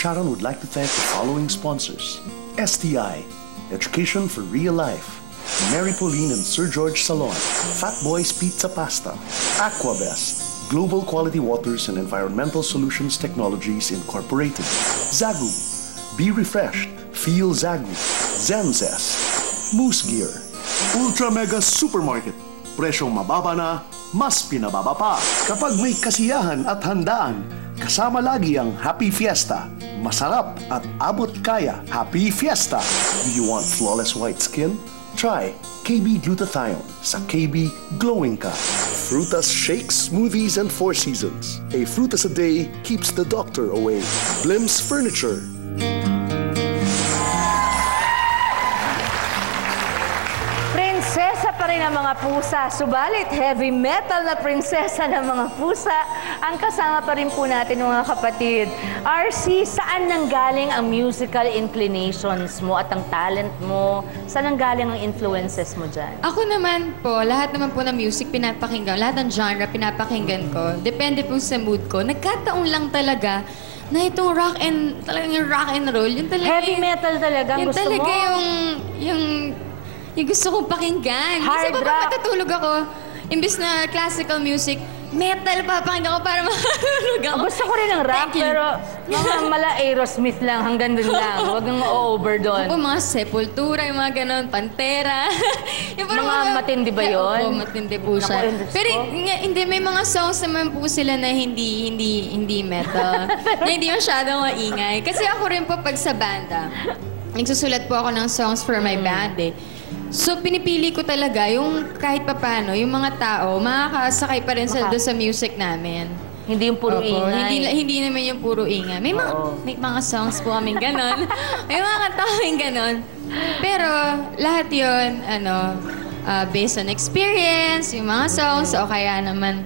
Sharon would like to thank the following sponsors: STI, Education for Real Life; Mary Pauline and Sir George Salon; Fat Boys Pizza Pasta; Aquabest; Global Quality Waters and Environmental Solutions Technologies Incorporated; Zagu; Be Refreshed, Feel Zagu; Zenzest; Moose Gear; Ultra Mega Supermarket. Presyong mababa na, mas pinababa pa. Kapag may kasiyahan at handaan, kasama lagi ang Happy Fiesta. Masarap at abot kaya. Happy Fiesta! Do you want flawless white skin? Try KB Glutathione. Sa KB, glowing ka. Frutas Shakes, Smoothies, and Four Seasons. A frutas a day keeps the doctor away. Blim's Furniture. Prinsesa pa rin ang mga pusa, subalit heavy metal na prinsesa ng mga pusa ang kasama pa rin po natin mga kapatid. RC, saan nanggaling ang musical inclinations mo at ang talent mo? Saan nanggaling ang influences mo dyan? Ako naman po, lahat naman po ng music pinapakinggan, lahat ng genre pinapakinggan ko. Depende po sa mood ko. Nagkataon lang talaga na itong talagang yung rock and roll, yun talaga Heavy metal talaga ang gusto mo? Yun talaga yung gusto kong pakinggan. Hard Kasi rock. matutulog ako, imbis na classical music, metal papakinggan ko para makatulog ako. Gusto ko rin ng rock, pero mga mala Aerosmith lang, hanggang dun lang. Huwag nang ma-over doon. Opo, mga Sepultura, yung mga ganon, Pantera. Yung Mga matindi ba yun? Opo, matindi po siya. Naku, Pero hindi, may mga songs naman po sila na hindi metal. Na hindi masyadong maingay. Kasi ako rin po pag sa banda, nagsusulat po ako ng songs for my band eh. So, pinipili ko talaga yung kahit papano, yung mga tao, makakasakay pa rin doon sa music namin. Hindi yung puro ingay. Hindi naman yung puro ingay. May mga songs po kaming ganon. May mga kanta kaming ganon. Pero lahat yun, based on experience, yung mga songs, o kaya naman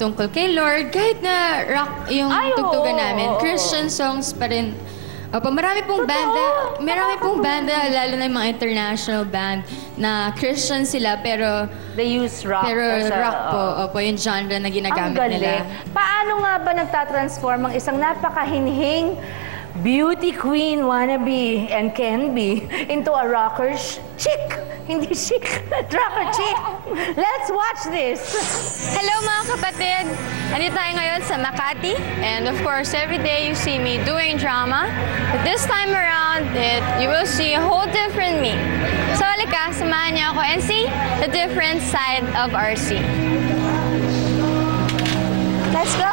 tungkol kay Lord, kahit na rock yung tugtugan namin, Christian songs pa rin. Opo, marami pong banda, lalo na yung mga international band na Christian sila, pero they use rock. Pero rock po, opo, yung genre na ginagamit nila. Paano nga ba nagtatransform ang isang napakahinhing beauty queen wannabe and can be into a rocker chick? Hindi chic, rocker chick. Let's watch this. Hello mga kapatid! Andito tayo ngayon sa Makati. And of course, every day you see me doing drama. But this time around, you will see a whole different me. So halika, samahan niyo ako and see the different side of RC. Let's go!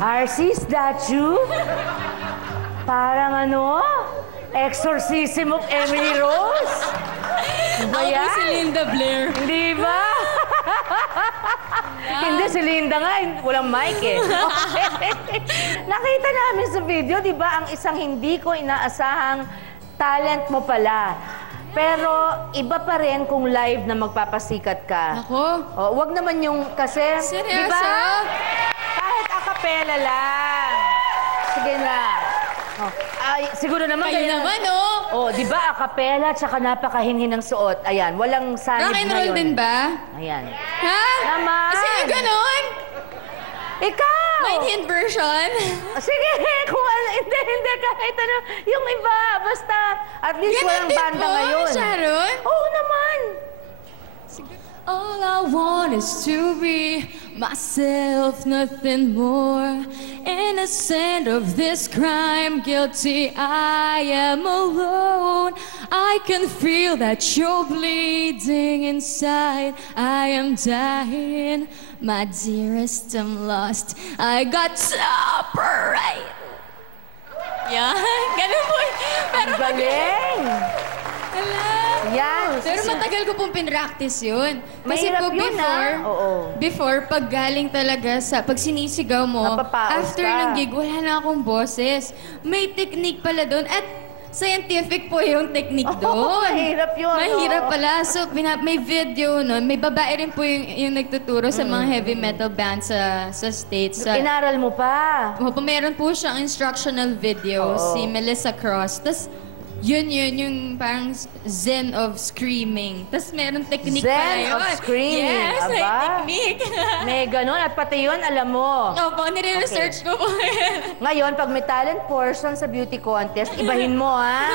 RC statue? Parang Exorcism of Emily Rose? Ba yan? Ako si Linda Blair. Hindi ba? Hindi, si Linda nga, walang mic eh. Nakita namin sa video, di ba, ang isang hindi ko inaasahang talent mo pala. Pero iba pa rin kung live na magpapasikat ka. Ako? Wag naman yung kasi, seryoso? di ba? Kahit a cappella lang. Sige na. Ay, siguro naman Kayo naman, di ba, a cappella, tsaka napakahinhin ng suot. Ayan, walang sanib rock and ngayon. roll din ba? Ayan. Ha? Naman. Kasi yung ganon? Ikaw! May hint version? Sige, kung hindi, kahit ano. Yung iba, basta, at least Ganon walang din banda po, ngayon. Sharon? Oo naman. All I want is to be myself, nothing more. Innocent of this crime, guilty I am alone. I can feel that you're bleeding inside. I am dying, my dearest, I'm lost. I got to operate. Yan, ganun po. Pero Galing! Yan. Pero matagal ko pong pinractice yun. Kasi Mahirap po yun, Oo. before, pag galing talaga pag sinisigaw mo, Napapaos after ka. ng gig, wala na akong boses. May technique pala doon. At scientific po yung technique doon. Mahirap yun, Mahirap oo. pala. So, may video nun. May babae rin po yung nagtuturo sa mga heavy metal band sa States. Inaral mo pa. Opo, meron po siyang instructional video, si Melissa Cross. Tapos, yun yung parang zen of screaming. Tapos meron technique Zen pala yun. of screaming, Yes, may aba. technique. May ganun. At pati yun, alam mo. Opo, nire-research ko po. Ngayon, pag may talent portion sa beauty contest, ibahin mo, ha?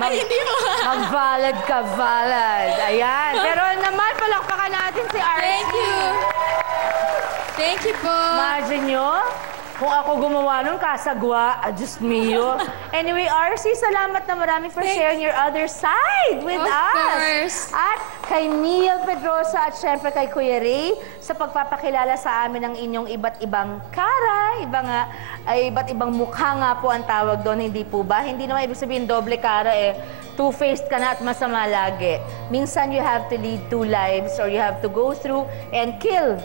Ay, hindi mo. Mag-valid ka, valid. Ayan. Pero naman, palakpakan natin si RC. Thank you. Thank you po. Imagine nyo, kung ako gumawa nun, kasagwa, Diyos mio. Anyway, RC, salamat na marami for sharing your other side with Of us. course. At kay Neil Pedrosa at syempre kay Kuya Ray sa pagpapakilala sa amin ng inyong iba't ibang kara, iba't ibang mukha nga po ang tawag doon, hindi po ba? Hindi naman ibig sabihin doble kara two-faced ka na at masama lagi. Minsan you have to lead two lives or you have to go through and kill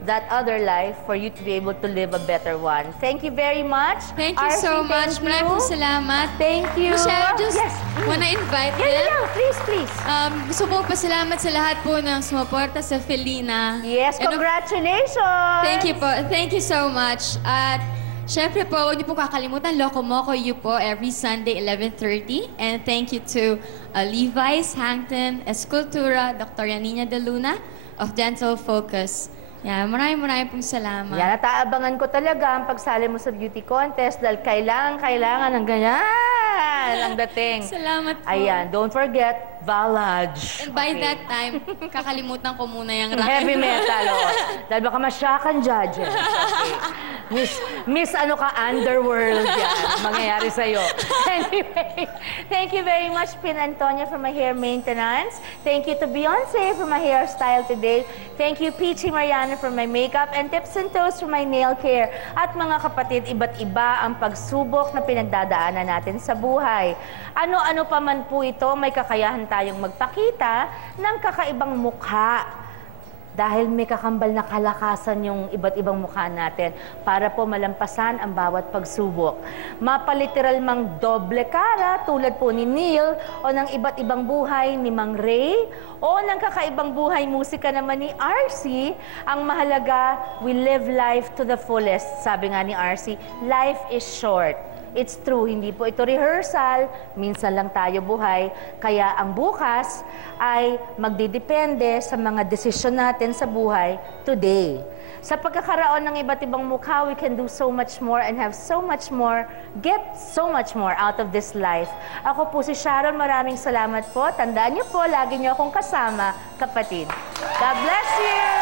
that other life for you to be able to live a better one. Thank you very much. Thank you RC, so much. thank you. Maraming salamat. Thank you. Michelle, just Yes. wanna invite them. Yeah. Please. Gusto kong pasalamat sa lahat po ng sumuporta sa Felina. Yes, And of- congratulations! Thank you po. Thank you so much. At syempre po, huwag niyo po kakalimutan, Loco Moco You po every Sunday, 11:30. And thank you to Levi's, Hankton, Escultura, Dr. Yanina De Luna of Dental Focus. Yan, maraming pong salamat. Yan, nataabangan ko talaga ang pagsali mo sa beauty contest dahil kailangan ng ganyan ang dating. Salamat po. Ayan, don't forget, Valage. And by Okay. that time, kakalimutan ko muna yung Heavy metal, dahil baka masyakan judges. Okay. Miss ano ka, underworld yan. Mangyayari sa'yo. Anyway, thank you very much, Pin Antonia, for my hair maintenance. Thank you to Beyonce for my hairstyle today. Thank you, Peachy Mariana, for my makeup. And Tips and Toes for my nail care. At mga kapatid, iba't iba ang pagsubok na pinagdadaanan natin sa buhay. Ano-ano pa man po ito, may kakayahan tayong magpakita ng kakaibang mukha. Dahil may kakambal na kalakasan yung iba't ibang mukha natin para po malampasan ang bawat pagsubok. Mapaliteral mang doble cara tulad po ni Neil o ng iba't ibang buhay ni Mang Ray o ng kakaibang buhay musika naman ni RC, ang mahalaga, we live life to the fullest. Sabi nga ni RC, life is short. It's true, hindi po ito rehearsal, minsan lang tayo buhay, kaya ang bukas ay magdidepende sa mga desisyon natin sa buhay today. Sa pagkakaroon ng iba't ibang mukha, we can do so much more and have so much more, get so much more out of this life. Ako po si Sharon, maraming salamat po. Tandaan niyo po, lagi niyo akong kasama, kapatid. God bless you!